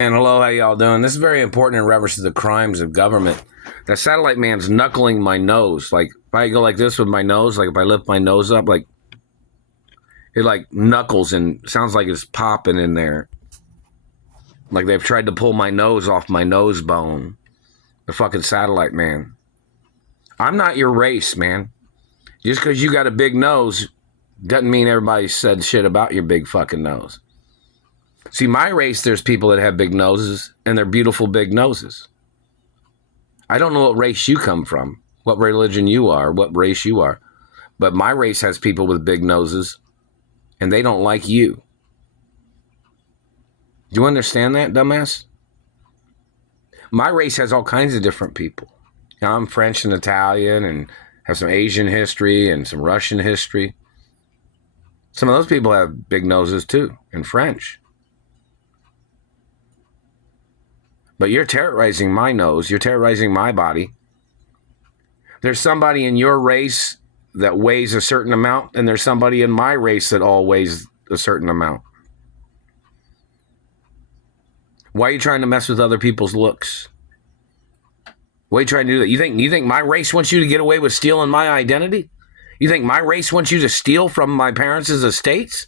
And hello, how y'all doing? This is very important in reference to the crimes of government. That satellite man's knuckling my nose. Like if I go like this with my nose, like if I lift my nose up, like it like knuckles and sounds like it's popping in there. Like they've tried to pull my nose off my nose bone. The fucking satellite man. I'm not your race, man. Just because you got a big nose doesn't mean everybody said shit about your big fucking nose. See, my race, there's people that have big noses, and they're beautiful big noses. I don't know what race you come from, what religion you are, what race you are, but my race has people with big noses, and they don't like you. Do you understand that, dumbass? My race has all kinds of different people. Now, I'm French and Italian, and have some Asian history and some Russian history. Some of those people have big noses, too, and French. But you're terrorizing my nose. You're terrorizing my body. There's somebody in your race that weighs a certain amount, and there's somebody in my race that all weighs a certain amount. Why are you trying to mess with other people's looks? Why are you trying to do that? You think my race wants you to get away with stealing my identity? You think my race wants you to steal from my parents' estates?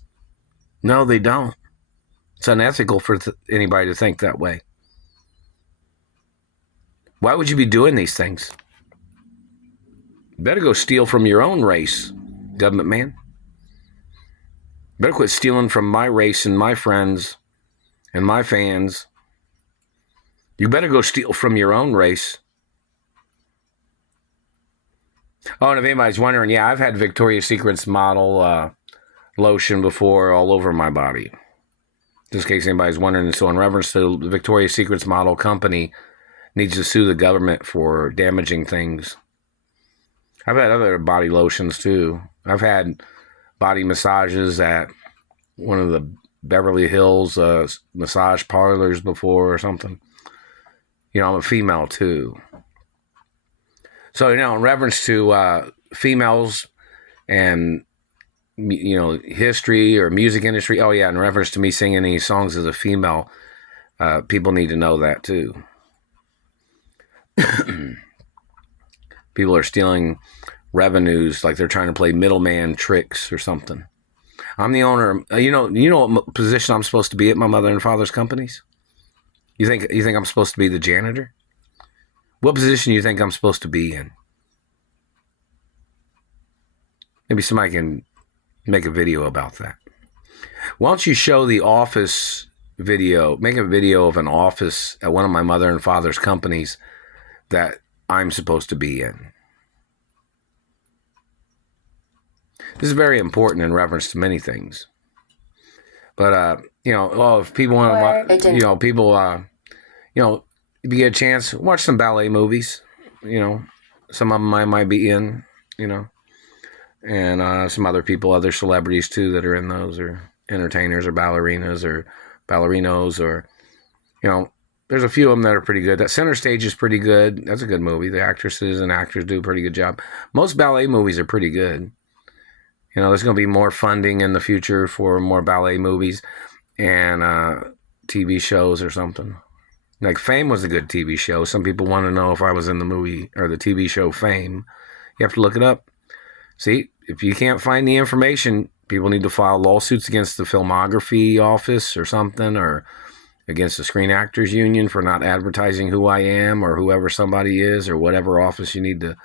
No, they don't. It's unethical for anybody to think that way. Why would you be doing these things? You better go steal from your own race, government man. Better quit stealing from my race and my friends and my fans. You better go steal from your own race. Oh, and if anybody's wondering, yeah, I've had Victoria's Secret's model lotion before all over my body. Just in case anybody's wondering. So in reference to the Victoria's Secret's model company, needs to sue the government for damaging things. I've had other body lotions too. I've had body massages at one of the Beverly Hills massage parlors before or something. You know, I'm a female too. So, you know, in reference to females and, you know, history or music industry, oh yeah, in reference to me singing these songs as a female, people need to know that too. People are stealing revenues like they're trying to play middleman tricks or something. I'm the owner. You know what position I'm supposed to be at my mother and father's companies? You think I'm supposed to be the janitor? What position do you think I'm supposed to be in? Maybe somebody can make a video about that. Why don't you show the office video, make a video of an office at one of my mother and father's companies that I'm supposed to be in. This is very important in reference to many things. But, you know, well, if people want to, you know, people, you know, if you get a chance, watch some ballet movies. You know, some of them I might be in, you know, and some other people, other celebrities too that are in those, or entertainers or ballerinas or ballerinos, or, you know, there's a few of them that are pretty good. That Center Stage is pretty good. That's a good movie. The actresses and actors do a pretty good job. Most ballet movies are pretty good. You know, there's going to be more funding in the future for more ballet movies and TV shows or something. Like Fame was a good TV show. Some people want to know if I was in the movie or the TV show Fame. You have to look it up. See, if you can't find the information, people need to file lawsuits against the filmography office or something, or against the Screen Actors Union for not advertising who I am or whoever somebody is, or whatever office you need to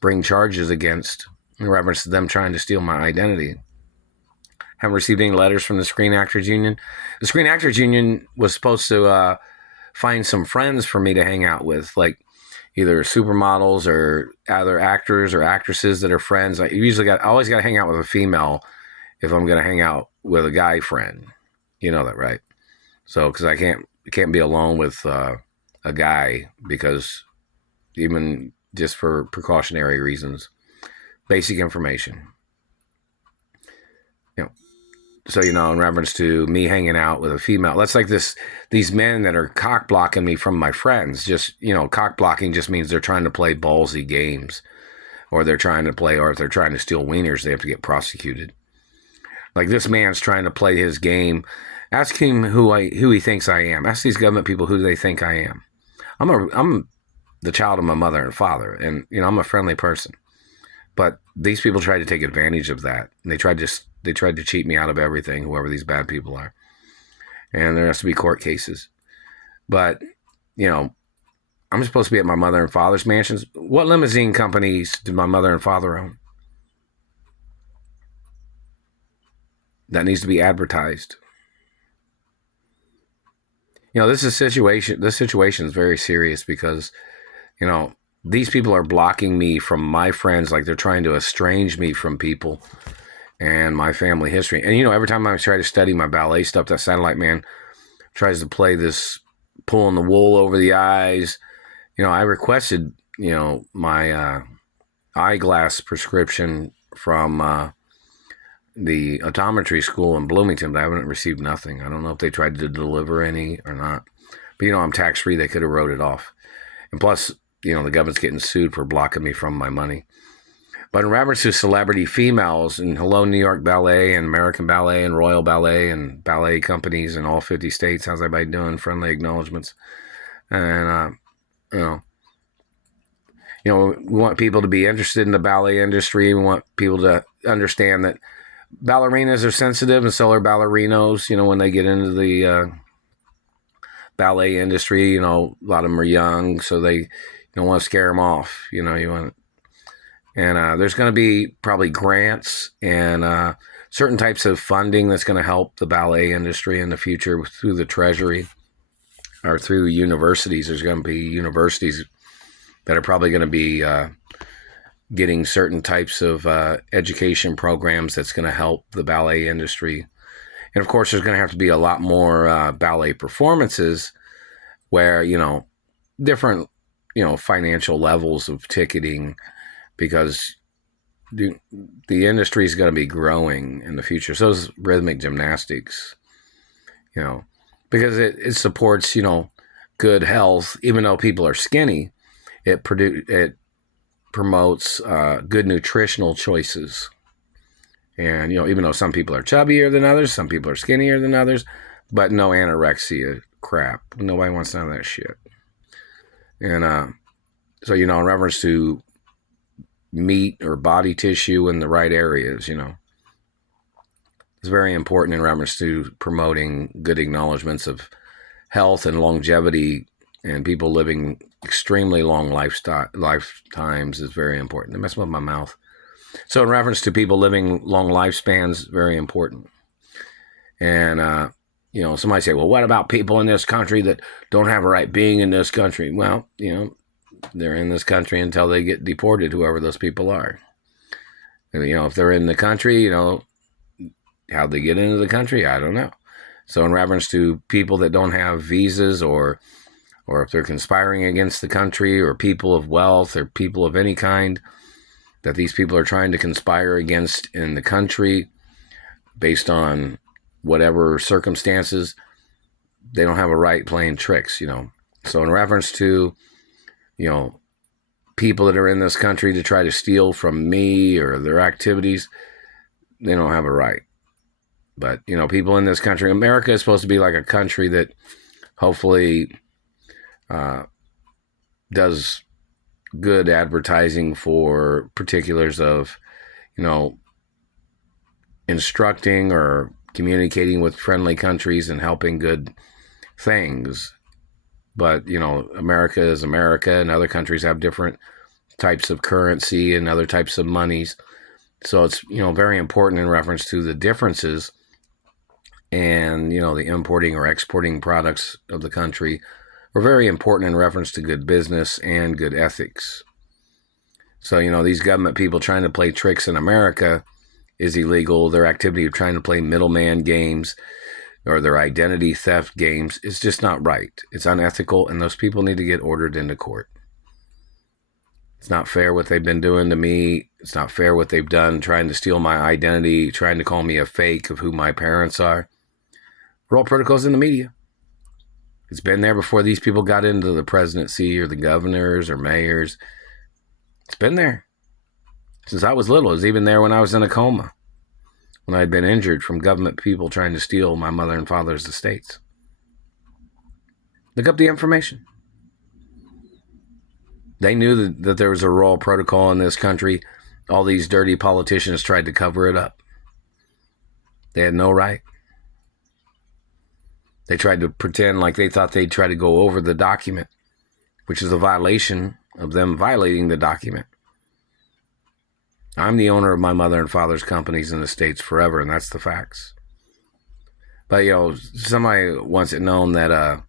bring charges against in reference to them trying to steal my identity. Haven't received any letters from the Screen Actors Union. The Screen Actors Union was supposed to find some friends for me to hang out with, like either supermodels or other actors or actresses that are friends. I always got to hang out with a female if I'm going to hang out with a guy friend. You know that, right? So, because I can't be alone with a guy, because even just for precautionary reasons, basic information. You know, so, you know, in reference to me hanging out with a female, that's like these men that are cock blocking me from my friends. Just, you know, cock blocking just means they're trying to play ballsy games, or they're trying to play, or if they're trying to steal wieners, they have to get prosecuted. Like this man's trying to play his game Ask him who he thinks I am. Ask these government people who they think I am. I'm the child of my mother and father, and I'm a friendly person. But these people tried to take advantage of that, and they tried to cheat me out of everything. Whoever these bad people are, and there has to be court cases. But I'm supposed to be at my mother and father's mansions. What limousine companies did my mother and father own? That needs to be advertised. This situation is very serious because, these people are blocking me from my friends, like they're trying to estrange me from people and my family history. And, every time I try to study my ballet stuff, that satellite man tries to play this pulling the wool over the eyes. I requested, my eyeglass prescription from the optometry school in Bloomington, but I haven't received nothing. I don't know if they tried to deliver any or not. But, I'm tax-free. They could have wrote it off. And plus, the government's getting sued for blocking me from my money. But in reference to celebrity females, and Hello New York Ballet and American Ballet and Royal Ballet and ballet companies in all 50 states, how's everybody doing? Friendly acknowledgments. And, we want people to be interested in the ballet industry. We want people to understand that ballerinas are sensitive, and so are ballerinos. When they get into the ballet industry, a lot of them are young, so they don't want to scare them off. You want, and there's going to be probably grants and certain types of funding that's going to help the ballet industry in the future through the Treasury or through universities. There's going to be universities that are probably going to be getting certain types of education programs that's going to help the ballet industry. And of course, there's going to have to be a lot more ballet performances where, different, financial levels of ticketing, because the industry is going to be growing in the future. So is rhythmic gymnastics, because it supports, good health. Even though people are skinny, it promotes good nutritional choices. And, even though some people are chubbier than others, some people are skinnier than others, but no anorexia crap. Nobody wants none of that shit. And so, in reference to meat or body tissue in the right areas, it's very important in reference to promoting good acknowledgments of health and longevity, and people living extremely long lifetimes is very important. They mess with my mouth. So in reference to people living long lifespans, very important. And, somebody say, well, what about people in this country that don't have a right being in this country? Well, they're in this country until they get deported, whoever those people are. And, if they're in the country, how'd they get into the country? I don't know. So in reference to people that don't have visas, or if they're conspiring against the country, or people of wealth, or people of any kind that these people are trying to conspire against in the country based on whatever circumstances, they don't have a right playing tricks, So in reference to, people that are in this country to try to steal from me or their activities, they don't have a right. But, people in this country, America is supposed to be like a country that hopefully does good advertising for particulars of, instructing or communicating with friendly countries and helping good things. But, America is America, and other countries have different types of currency and other types of monies. So it's, very important in reference to the differences and, the importing or exporting products of the country are very important in reference to good business and good ethics. So, these government people trying to play tricks in America is illegal. Their activity of trying to play middleman games or their identity theft games is just not right. It's unethical, and those people need to get ordered into court. It's not fair what they've been doing to me. It's not fair what they've done, trying to steal my identity, trying to call me a fake of who my parents are. Roll protocols in the media. It's been there before these people got into the presidency or the governors or mayors. It's been there since I was little. It was even there when I was in a coma. when I'd been injured from government people trying to steal my mother and father's estates. Look up the information. They knew that there was a royal protocol in this country. All these dirty politicians tried to cover it up. They had no right. They tried to pretend like they thought they'd try to go over the document, which is a violation of them violating the document. I'm the owner of my mother and father's companies in the States forever, and that's the facts. But, somebody wants it known that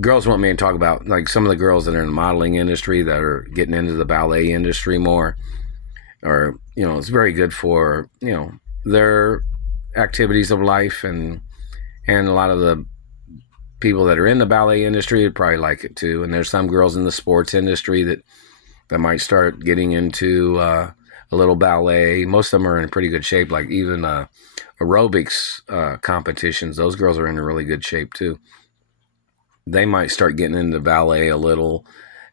girls want me to talk about, like, some of the girls that are in the modeling industry that are getting into the ballet industry more, or, it's very good for, their activities of life, and a lot of the people that are in the ballet industry would probably like it too. And there's some girls in the sports industry that might start getting into a little ballet. Most of them are in pretty good shape, like even aerobics competitions. Those girls are in really good shape too. They might start getting into ballet a little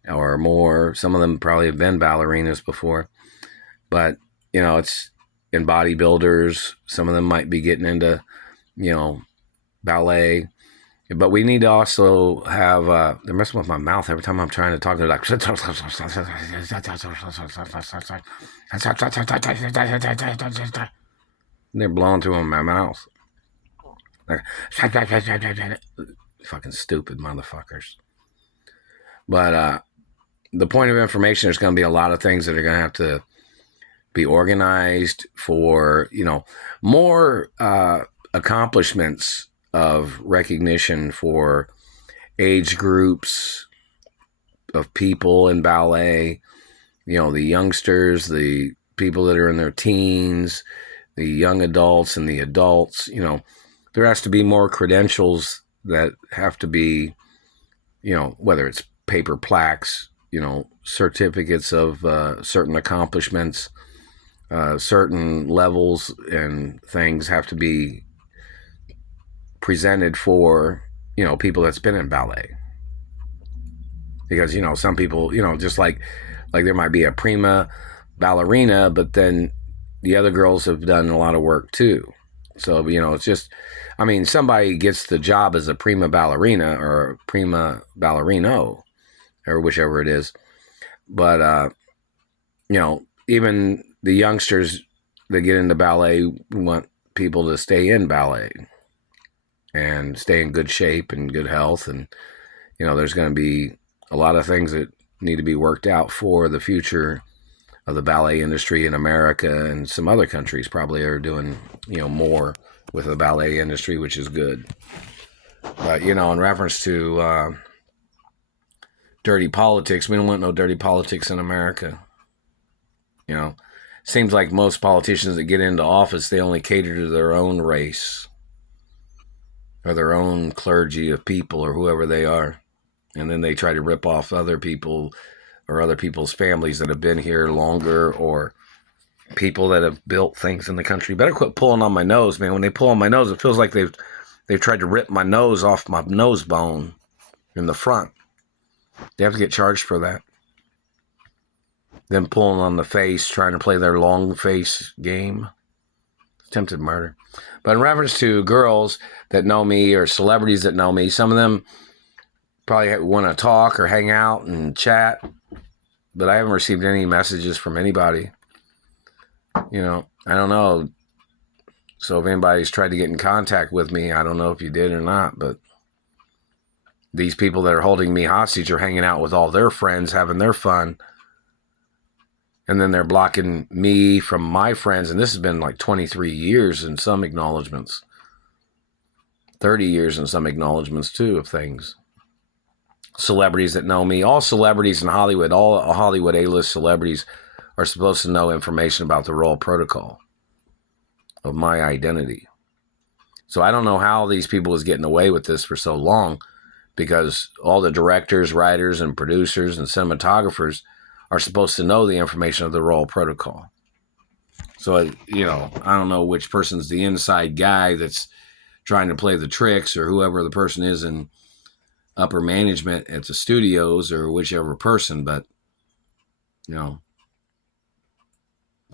or more. Some of them probably have been ballerinas before. But, it's in bodybuilders. Some of them might be getting into, ballet. But we need to also have, they're messing with my mouth every time I'm trying to talk. They're like, they're blowing through my mouth. Like, fucking stupid motherfuckers. But the point of information, there's going to be a lot of things that are going to have to be organized for, more accomplishments of recognition for age groups of people in ballet, the youngsters, the people that are in their teens, the young adults and the adults. There has to be more credentials that have to be, whether it's paper plaques, certificates of certain accomplishments, certain levels and things have to be presented for, people that's been in ballet. Because, some people, just like there might be a prima ballerina, but then the other girls have done a lot of work too. So, it's just, somebody gets the job as a prima ballerina or prima ballerino or whichever it is. But, even the youngsters that get into ballet want people to stay in ballet and stay in good shape and good health. And, there's going to be a lot of things that need to be worked out for the future of the ballet industry in America, and some other countries probably are doing, more with the ballet industry, which is good. But, in reference to dirty politics, we don't want no dirty politics in America. Seems like most politicians that get into office, they only cater to their own race or their own clergy of people or whoever they are. And then they try to rip off other people or other people's families that have been here longer, or people that have built things in the country. Better quit pulling on my nose, man. When they pull on my nose, it feels like they've tried to rip my nose off my nose bone in the front. They have to get charged for that. Them pulling on the face, trying to play their long face game. Attempted murder. But in reference to girls that know me or celebrities that know me, some of them probably want to talk or hang out and chat, but I haven't received any messages from anybody. I don't know. So if anybody's tried to get in contact with me, I don't know if you did or not, but these people that are holding me hostage are hanging out with all their friends, having their fun. And then they're blocking me from my friends. And this has been like 23 years in some acknowledgments. 30 years in some acknowledgments too of things. Celebrities that know me. All celebrities in Hollywood, all Hollywood A-list celebrities are supposed to know information about the royal protocol of my identity. So I don't know how these people was getting away with this for so long, because all the directors, writers, and producers and cinematographers are supposed to know the information of the royal protocol. So, I don't know which person's the inside guy that's trying to play the tricks, or whoever the person is in upper management at the studios, or whichever person, but,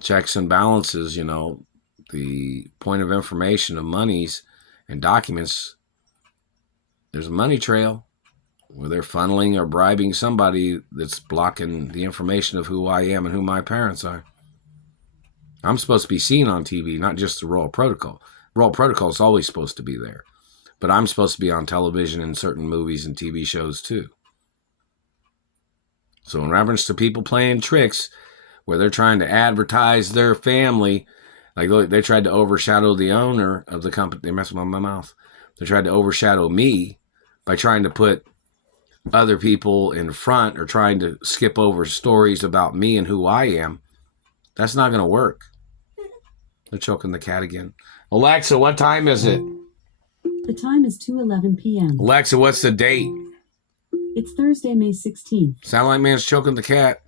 checks and balances, the point of information of monies and documents. There's a money trail where they're funneling or bribing somebody that's blocking the information of who I am and who my parents are. I'm supposed to be seen on TV, not just the Royal Protocol. Royal Protocol is always supposed to be there. But I'm supposed to be on television in certain movies and TV shows too. So in reference to people playing tricks where they're trying to advertise their family, like they tried to overshadow the owner of the company. They messed with my mouth. They tried to overshadow me by trying to put other people in front or trying to skip over stories about me and who I am. That's not going to work. They're choking the cat again. Alexa, what time is it? The time is 2:11 p.m. Alexa, what's the date? It's Thursday, May 16th. Satellite Man's choking the cat.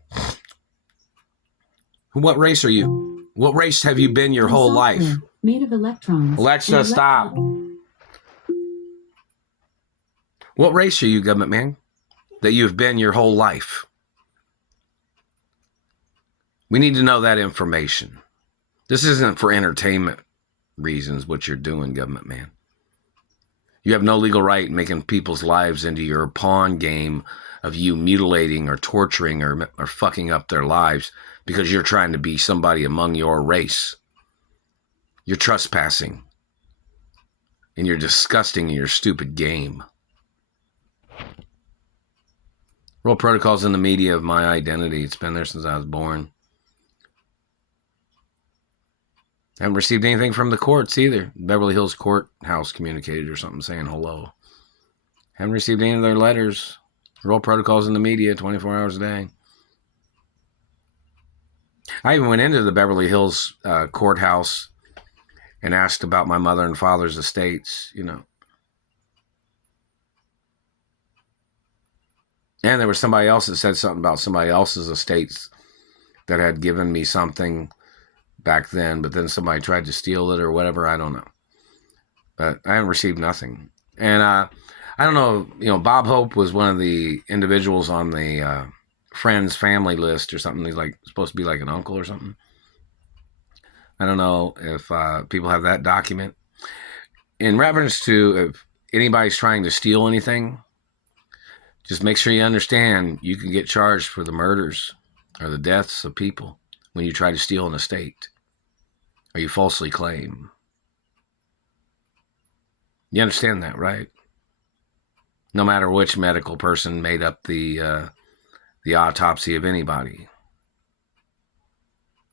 What race are you? What race have you been your whole life? Made of electrons. Alexa, stop. What race are you, government man, that you've been your whole life? We need to know that information. This isn't for entertainment reasons what you're doing, government man. You have no legal right in making people's lives into your pawn game of you mutilating or torturing or fucking up their lives because you're trying to be somebody among your race. You're trespassing. And you're disgusting in your stupid game. Royal Protocol's in the media of my identity. It's been there since I was born. I haven't received anything from the courts either. Beverly Hills Courthouse communicated or something saying hello. Haven't received any of their letters. Royal Protocol's in the media 24 hours a day. I even went into the Beverly Hills courthouse and asked about my mother and father's estates, And there was somebody else that said something about somebody else's estates that had given me something back then, but then somebody tried to steal it or whatever. I don't know. But I haven't received nothing. And I don't know, Bob Hope was one of the individuals on the friends family list or something. He's like supposed to be like an uncle or something. I don't know if people have that document. In reference to if anybody's trying to steal anything, just make sure you understand you can get charged for the murders or the deaths of people when you try to steal an estate or you falsely claim. You understand that, right? No matter which medical person made up the autopsy of anybody.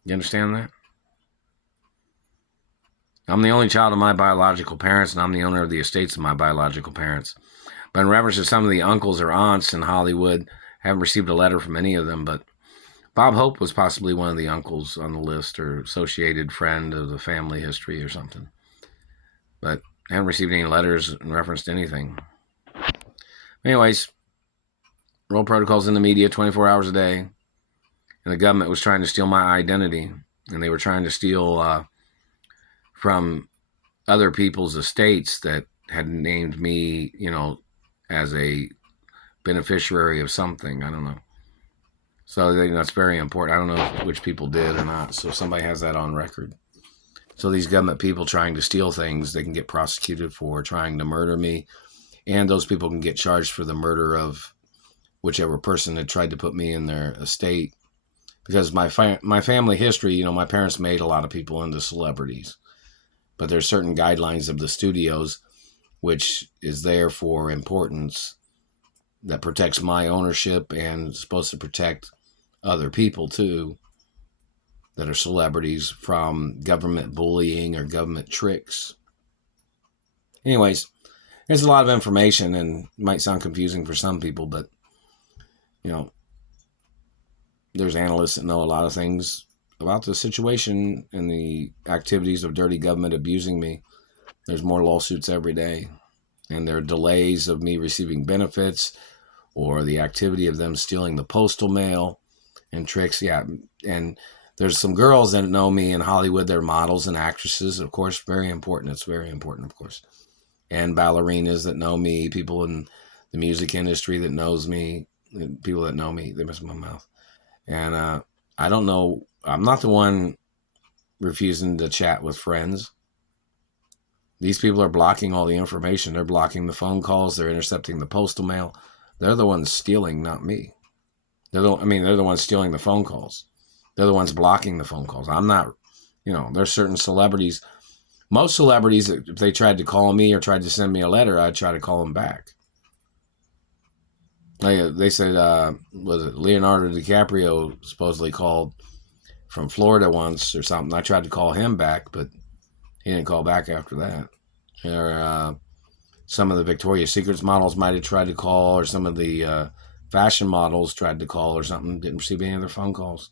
You understand that? I'm the only child of my biological parents, and I'm the owner of the estates of my biological parents. But in reference to some of the uncles or aunts in Hollywood, I haven't received a letter from any of them, but Bob Hope was possibly one of the uncles on the list or associated friend of the family history or something. But I haven't received any letters in reference to anything. Anyways, Royal Protocol's in the media 24 hours a day, and the government was trying to steal my identity, and they were trying to steal from other people's estates that had named me, as a beneficiary of something. I don't know. So I think that's very important. I don't know which people did or not. So if somebody has that on record. So these government people trying to steal things, they can get prosecuted for trying to murder me. And those people can get charged for the murder of whichever person had tried to put me in their estate. Because my family history, my parents made a lot of people into celebrities. But there's certain guidelines of the studios, which is there for importance, that protects my ownership and is supposed to protect other people too that are celebrities from government bullying or government tricks. Anyways, there's a lot of information and it might sound confusing for some people, but there's analysts that know a lot of things about the situation and the activities of dirty government abusing me. There's more lawsuits every day, and there are delays of me receiving benefits or the activity of them stealing the postal mail and tricks. Yeah, and there's some girls that know me in Hollywood. They're models and actresses, of course, very important. It's very important, of course. And ballerinas that know me, people in the music industry that knows me, people that know me, they mess with my mouth. And I don't know, I'm not the one refusing to chat with friends. These people are blocking all the information. They're blocking the phone calls. They're intercepting the postal mail. They're the ones stealing, not me. They're the ones stealing the phone calls. They're the ones blocking the phone calls. I'm not, there's certain celebrities. Most celebrities, if they tried to call me or tried to send me a letter, I'd try to call them back. They said, was it Leonardo DiCaprio supposedly called from Florida once or something. I tried to call him back, but he didn't call back after that. Or some of the Victoria's Secrets models might have tried to call, or some of the fashion models tried to call or something. Didn't receive any of their phone calls.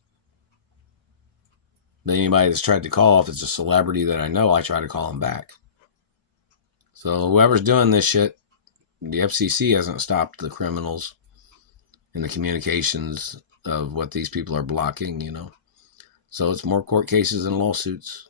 But anybody that's tried to call, if it's a celebrity that I know, I try to call them back. So whoever's doing this shit, the FCC hasn't stopped the criminals in the communications of what these people are blocking, So it's more court cases and lawsuits.